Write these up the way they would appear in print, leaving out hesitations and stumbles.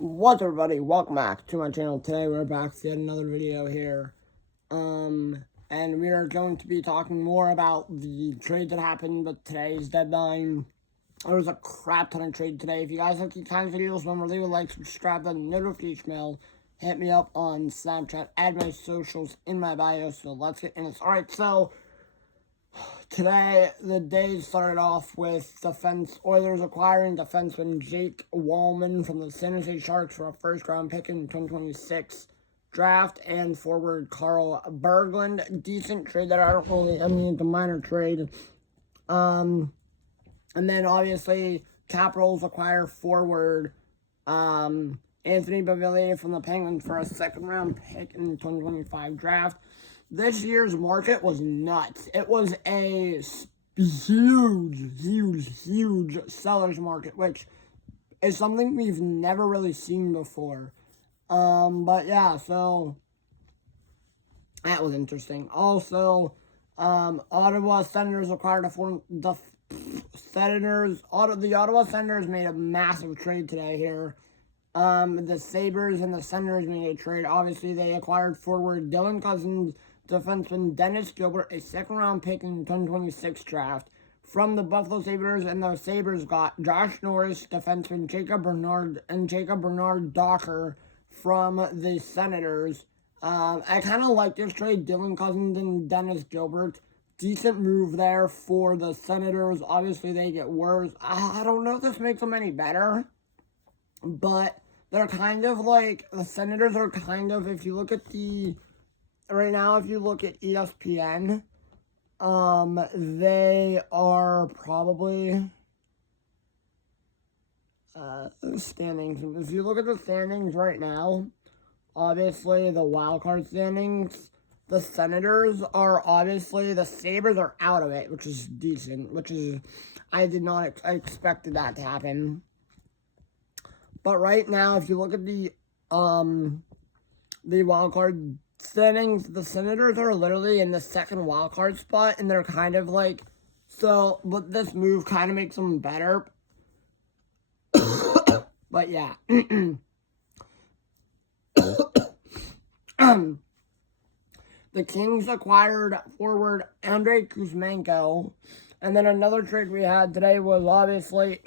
What's up, everybody? Welcome back to my channel. Today we're back with yet another video here. And we are going to be talking more about the trade that happened with today's deadline. There was a crap ton of trade today. If you guys like these kinds of videos, remember leave a like, subscribe, the notification bell. Hit me up on Snapchat, add my socials in my bio. So let's get in this. Alright, so today, the day started off with Oilers acquiring defenseman Jake Wallman from the San Jose Sharks for a first-round pick in 2026 draft, and forward Carl Berglund. Decent trade that it's a minor trade. And then, obviously, Capitals acquire forward Anthony Beauvillier from the Penguins for a second-round pick in the 2025 draft. This year's market was nuts. It was a huge seller's market, which is something we've never really seen before. But yeah, so that was interesting. Also, Ottawa Senators acquired the Ottawa Senators made a massive trade today here. The Sabres and the Senators made a trade. Obviously, they acquired forward Dylan Cousins, defenseman Dennis Gilbert, a second-round pick in the 2026 draft from the Buffalo Sabres, and the Sabres got Josh Norris, defenseman Jacob Bernard Docker from the Senators. I kind of like this trade, Dylan Cousins and Dennis Gilbert. Decent move there for the Senators. Obviously, they get worse. I don't know if this makes them any better, but they're kind of like, the Senators are kind of, if you look at right now, if you look at ESPN, they are probably, standings. If you look at the standings right now, obviously the wildcard standings, the Senators are obviously, the Sabres are out of it, which is decent, I did not expected that to happen. But right now, if you look at the wildcard standings, the Senators are literally in the second wildcard spot, and they're kind of like, so, but this move kind of makes them better. But yeah. The Kings acquired forward Andrei Kuzmenko, and then another trade we had today was obviously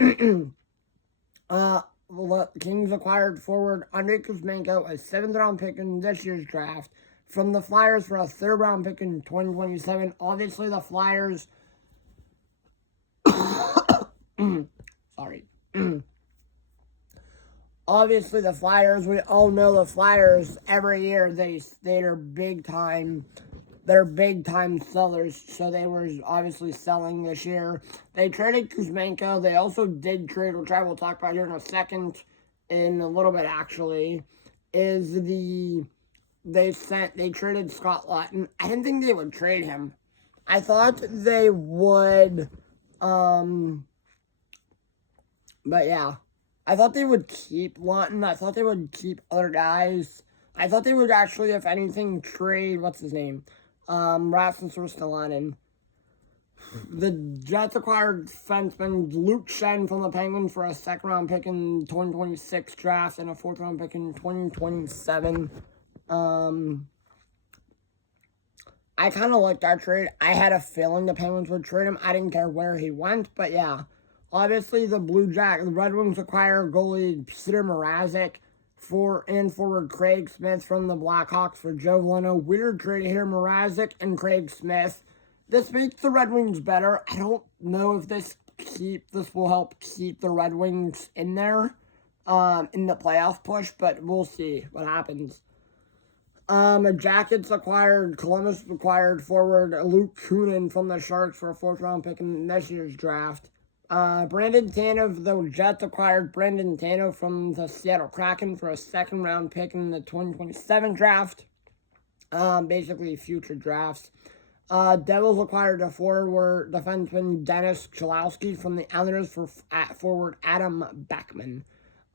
the Kings acquired forward Andrei Kuzmenko, a 7th-round pick in this year's draft, from the Flyers for a 3rd-round pick in 2027. Obviously, the Flyers... Sorry. Obviously, the Flyers, we all know the Flyers, every year, they're big-time... They're big-time sellers, so they were obviously selling this year. They traded Kuzmenko. They also did trade, which I will talk about here in a second, in a little bit actually, they traded Scott Laughton. I didn't think they would trade him. I thought they would, but yeah. I thought they would keep Laughton. I thought they would keep other guys. I thought they would actually, if anything, trade, what's his name? Rasmus Ristolainen. The Jets acquired defenseman Luke Shen from the Penguins for a 2nd-round pick in 2026 draft and a 4th-round pick in 2027. I kind of like that trade. I had a feeling the Penguins would trade him. I didn't care where he went, but yeah. Obviously, the Red Wings acquire goalie Peter Mrazek and forward Craig Smith from the Blackhawks for Joe Veleno. Weird trade here, Mrazek and Craig Smith. This makes the Red Wings better. I don't know if this will help keep the Red Wings in there, in the playoff push, but we'll see what happens. Columbus acquired forward Luke Kunin from the Sharks for a 4th-round pick in this year's draft. Brandon Tanev, the Jets acquired Brandon Tanev from the Seattle Kraken for a 2nd-round pick in the 2027 draft. Basically, future drafts. Devils acquired a forward defenseman Dennis Cholowski from the Islanders for forward Adam Beckman.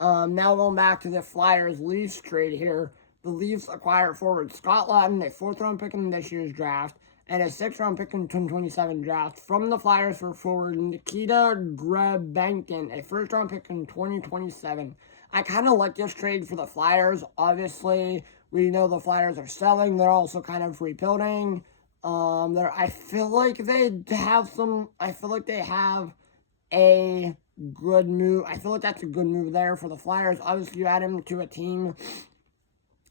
Now going back to the Flyers-Leafs trade here. The Leafs acquired forward Scott Laughton, a 4th-round pick in this year's draft, and a 6th-round pick in 2027 draft from the Flyers for forward Nikita Grebenkin, a 1st-round pick in 2027. I kind of like this trade for the Flyers. Obviously, we know the Flyers are selling. They're also kind of rebuilding. I feel like they have some. I feel like they have a good move. I feel like that's a good move there for the Flyers. Obviously, you add him to a team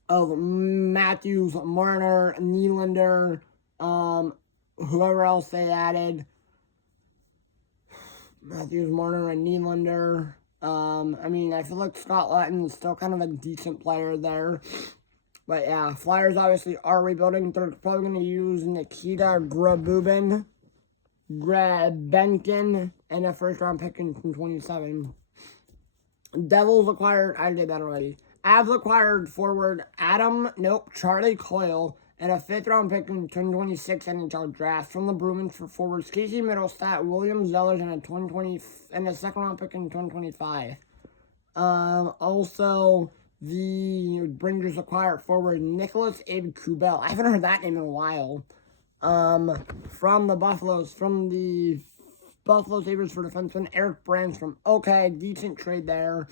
of Matthews, Marner, Nylander, whoever else they added. Matthews, Marner, and Nylander. I feel like Scott Lattin is still kind of a decent player there. But yeah, Flyers obviously are rebuilding. They're probably going to use Nikita Grabenkin and a first-round pick in 27. Devils acquired, I did that already. Avs acquired forward Charlie Coyle and a fifth-round pick in 2026 NHL draft from the Bruins for forwards Casey Middlestat, William Zellers, and a second-round pick in 2025. Also, the Rangers acquired forward Nicholas Abe-Kubel. I haven't heard that name in a while. From the Buffalo Sabres for defenseman Eric Brandstrom. Okay, decent trade there.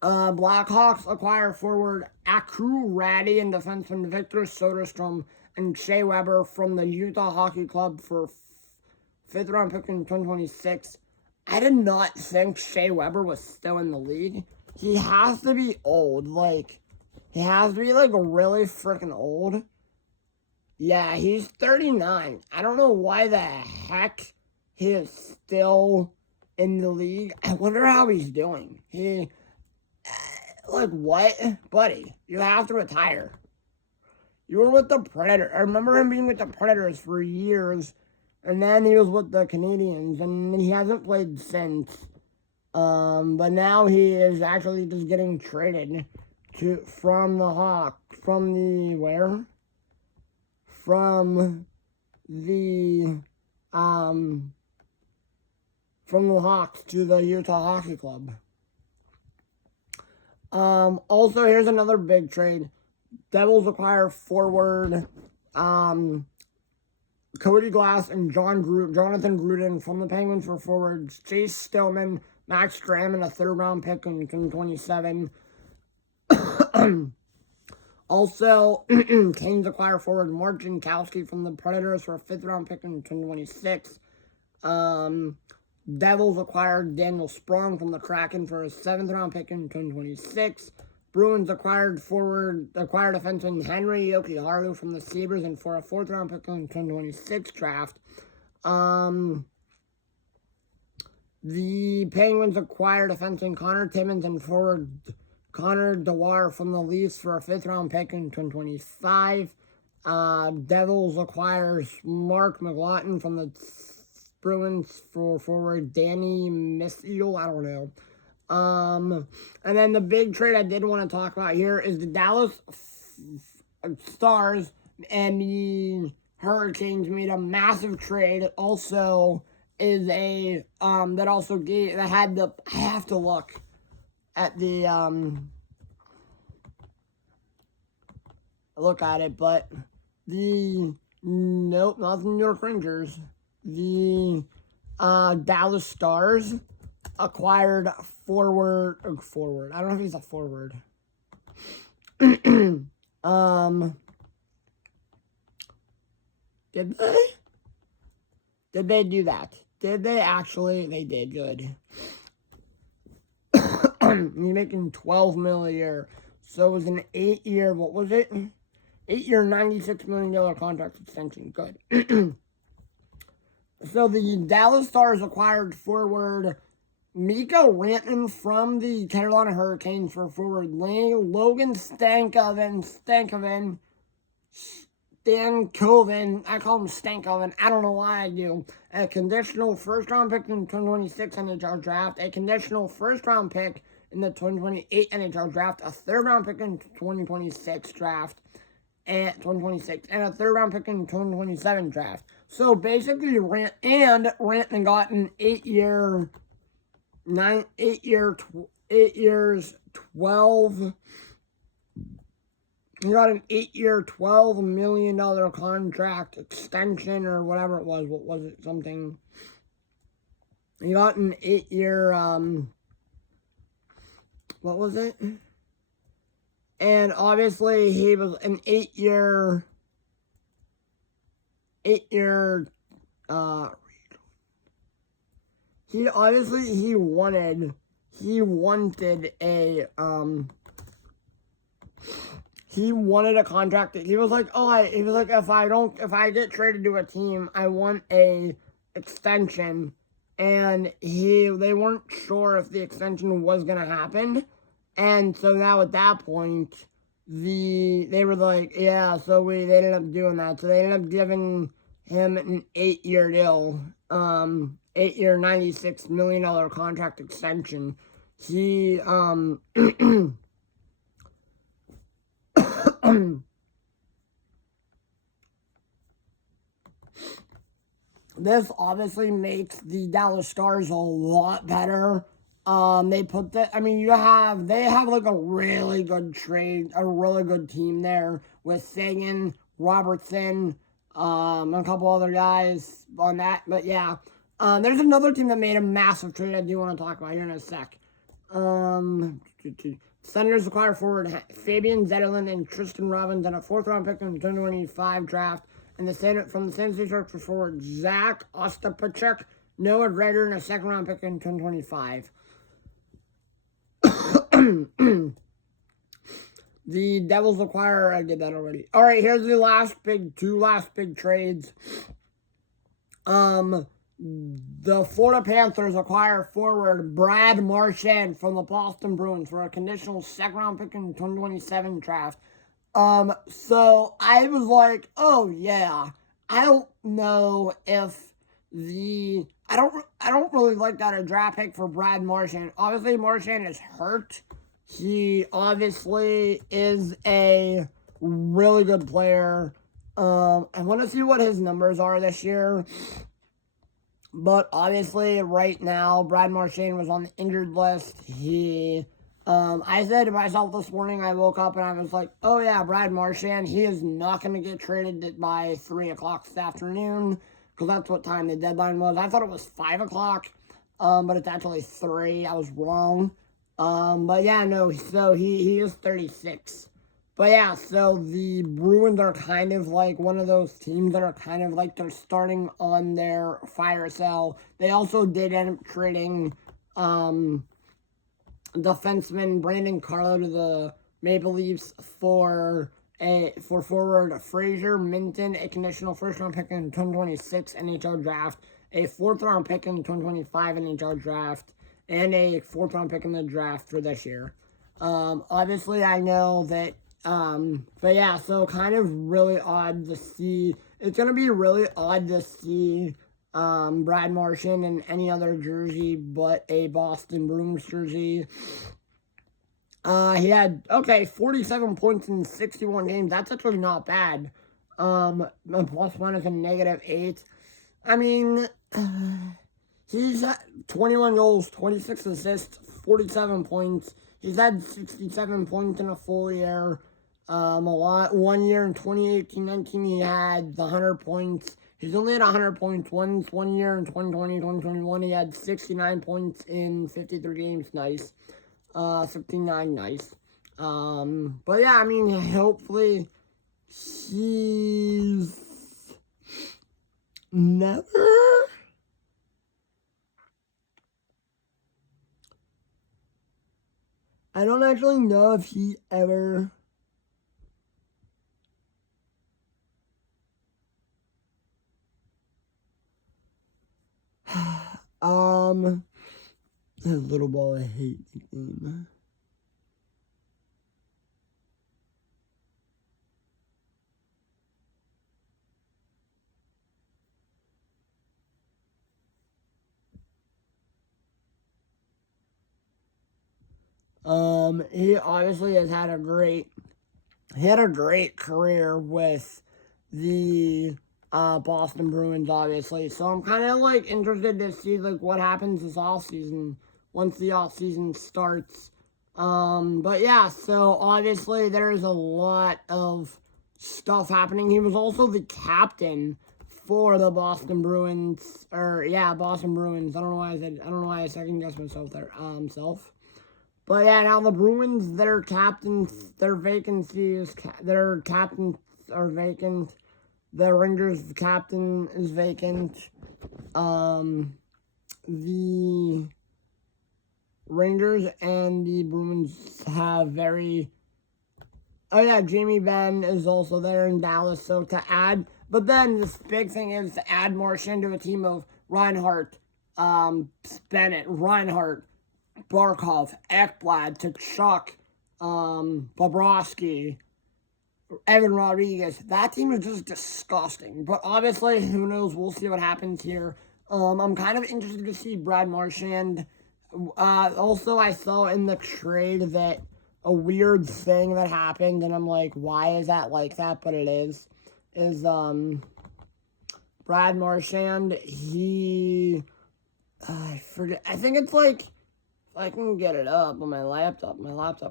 Blackhawks acquire forward Aku Ratty and defenseman Victor Soderstrom and Shea Weber from the Utah Hockey Club for fifth-round pick in 2026. I did not think Shea Weber was still in the league. He has to be old. He has to be, really freaking old. Yeah, he's 39. I don't know why the heck he is still in the league. I wonder how he's doing. What? Buddy, you have to retire. You were with the Predators. I remember him being with the Predators for years, and then he was with the Canadiens, and he hasn't played since. But now he is actually just getting traded from the Hawks to the Utah Hockey Club. Also, here's another big trade. Devils acquire forward Cody Glass and Jonathan Gruden from the Penguins for forwards Chase Stillman, Max Graham, and a third-round pick in 2027. Also, Canes acquire forward Mark Jankowski from the Predators for a fifth-round pick in 2026. Devils acquired Daniel Sprong from the Kraken for a seventh-round pick in 2026. Bruins acquired defenseman Henry Jokiharju from the Sabres and for a fourth-round pick in 2026 draft. The Penguins acquired defenseman Connor Timmins and forward Connor Dewar from the Leafs for a fifth-round pick in 2025. Devils acquires Mark McLaughlin from the Bruins for forward Danny Misiel. I don't know. And then the big trade I did want to talk about here is the Dallas Stars and the Hurricanes made a massive trade. It also is I have to look at but nope, not the New York Rangers. The Dallas Stars acquired forward. I don't know if he's a forward. Did they? Did they do that? Did they actually? They did. Good. He's making $12 million a year. So it was an 8-year, what was it? 8-year, $96 million contract extension. Good. So the Dallas Stars acquired forward Mikko Rantanen from the Carolina Hurricanes for forward Logan Stankoven. I call him Stankoven. I don't know why I do. A conditional first-round pick in the 2026 NHL draft. A conditional first-round pick in the 2028 NHL draft. A third-round pick in 2026 draft. And a third-round pick in 2027 draft. So basically, Rantanen got an 8 years, $12. He got an 8-year, $12 million contract extension or whatever it was. What was it? Something. He got an 8-year, what was it? And obviously he was an 8-year, he wanted a contract. He was like, if I get traded to a team, I want a extension. And they weren't sure if the extension was gonna happen. And so now at that point, they were like, yeah, so they ended up doing that. So they ended up giving him an 8-year deal, 8-year, $96 million contract extension. He, this obviously makes the Dallas Stars a lot better. They have like a really good trade, a really good team there with Sagan, Robertson, a couple other guys on that. But yeah, there's another team that made a massive trade I do want to talk about here in a sec. Senators acquire forward Fabian Zetterlund and Tristan Robbins and a 4th-round pick in the 2025 draft. And from the San Jose Sharks for forward Zach Ostapchuk, Noah Gregor, and a 2nd-round pick in 2025. The Devils acquire, I did that already. All right, here's the two last big trades. The Florida Panthers acquire forward Brad Marchand from the Boston Bruins for a conditional 2nd-round pick in the 2027 draft. So I was like, oh yeah, I don't know if I don't really like that a draft pick for Brad Marchand. Obviously, Marchand is hurt. He obviously is a really good player. I want to see what his numbers are this year. But obviously, right now, Brad Marchand was on the injured list. I said to myself this morning, I woke up and I was like, oh yeah, Brad Marchand, he is not going to get traded by 3 o'clock this afternoon, because that's what time the deadline was. I thought it was 5 o'clock, but it's actually 3. I was wrong. But yeah, no, so he is 36. But yeah, so the Bruins are kind of like one of those teams that are kind of like they're starting on their fire sale. They also did end up trading defenseman Brandon Carlo to the Maple Leafs for forward Fraser Minton, a conditional 1st-round pick in the 2026 NHL draft, a 4th-round pick in the 2025 NHL draft, and a 4th-round pick in the draft for this year. Obviously, I know that. But yeah, so kind of really odd to see. It's going to be really odd to see Brad Marchand in any other jersey but a Boston Bruins jersey. He had, 47 points in 61 games. That's actually not bad. Plus minus a -8. I mean, he's at 21 goals, 26 assists, 47 points. He's had 67 points in a full year. 1 year in 2018-19, he had the 100 points. He's only had 100 points one year in 2020-2021. He had 69 points in 53 games. Nice. 59, nice. But yeah, I mean, hopefully he's never... I don't actually know if he ever... That little ball, I hate nickname. He obviously has had a great career with the Boston Bruins, obviously. So I'm kind of like interested to see like what happens this offseason once the offseason starts. But yeah, so obviously there's a lot of stuff happening. He was also the captain for the Boston Bruins, Boston Bruins. I don't know why I second guessed myself there. But yeah, now the Bruins, their captains are vacant. The Rangers captain is vacant. The Rangers and the Bruins have very... Oh yeah, Jamie Benn is also there in Dallas, so to add... But then this big thing is to add Marchand to a team of Reinhart, Bennett, Reinhart, Barkov, Ekblad, Tkachuk, Bobrovsky, Evan Rodriguez. That team is just disgusting. But obviously, who knows? We'll see what happens here. I'm kind of interested to see Brad Marchand. Also, I saw in the trade that a weird thing that happened, and I'm like, why is that like that? But it is Brad Marchand, he, I forget, I think it's like, if I can get it up on my laptop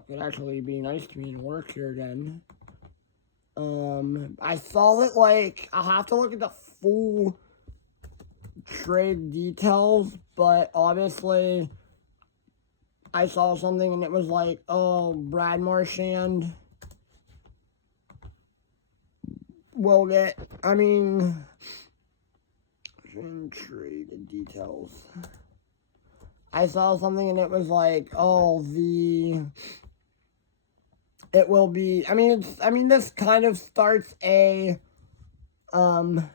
could actually be nice to me and work here again. I saw that, like, I'll have to look at the full trade details, but obviously, I saw something and it was like, oh, Brad Marchand will get, trade details. I saw something and it was like, oh, it will be, this kind of starts a, them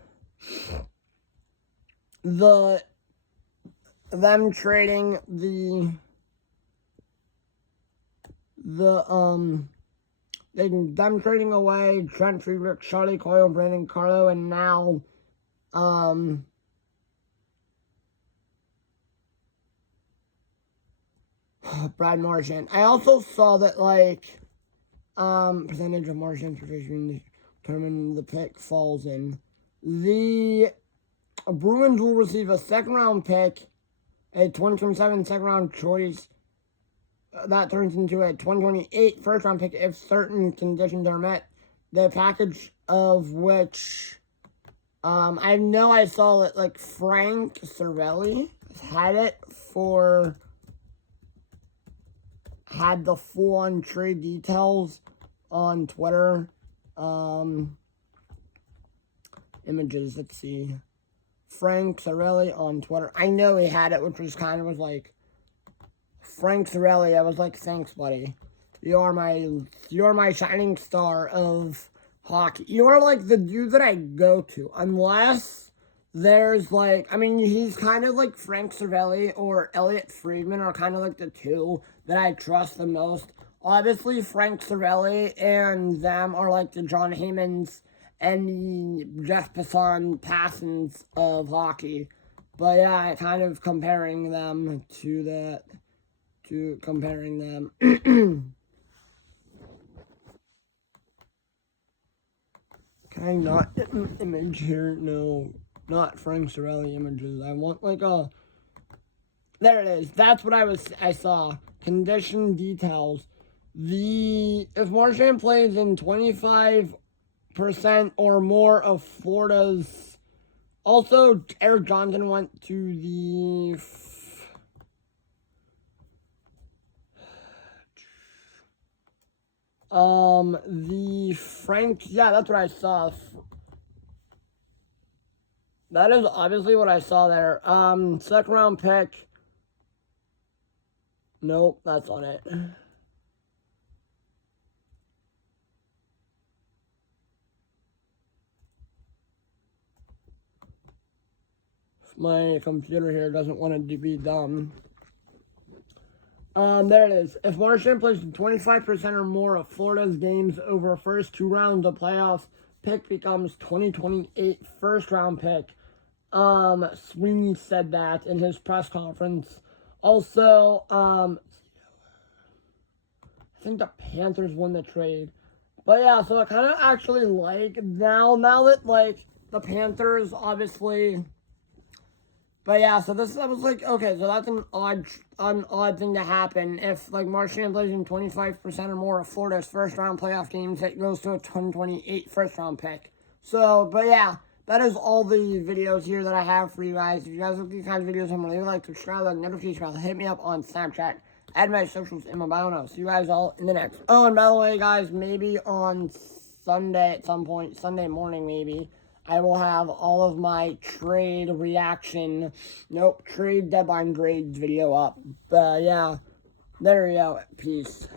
trading them trading away Trent Friedrich, Charlie Coyle, Brandon Carlo, and now, Brad Marchand. I also saw that, like, percentage of Marchand position determine the pick falls in. The Bruins will receive a second-round pick, a 2027 second-round choice. That turns into a 2028 first-round pick if certain conditions are met. The package of which, I know I saw that, like, Frank Cervelli had the full-on trade details on Twitter. Images, let's see. Frank Cervelli on Twitter. I know he had it, which was kind of like, Frank Cervelli, I was like, thanks, buddy. You're my shining star of hockey. You're like the dude that I go to. Unless there's like, he's kind of like Frank Cervelli or Elliot Friedman are kind of like the two that I trust the most. Obviously, Frank Cervelli and them are like the John Heymans and the Jeff Passons of hockey. But yeah, kind of comparing them to that. Comparing them. Can I not get an image here? No, not Frank Cervelli images. I want like a... There it is. That's what I saw. Condition details. If Marchand plays in 25% or more of Florida's... Also, Eric Johnson went to the... yeah, that's what I saw. That is obviously what I saw there. Second round pick. Nope, that's on it. My computer here doesn't want it to be dumb. There it is. If Marchand plays 25% or more of Florida's games over the first two rounds of playoffs, pick becomes 2028 first-round pick. Sweeney said that in his press conference. Also, I think the Panthers won the trade. But yeah, so I kind of actually like, now that, like, the Panthers, obviously... But yeah, so I was like, okay, so that's an odd thing to happen. If, like, Marchand plays in 25% or more of Florida's first-round playoff games, it goes to a 2028 first-round pick. So, but yeah, that is all the videos here that I have for you guys. If you guys like these kinds of videos, I'm going to leave a like, subscribe, like, notification bell, hit me up on Snapchat Add my socials in my bio now. See you guys all in the next. Oh, and by the way, guys, maybe on Sunday at some point, Sunday morning maybe, I will have all of my trade reaction, trade deadline grades video up. But yeah, there we go. Peace.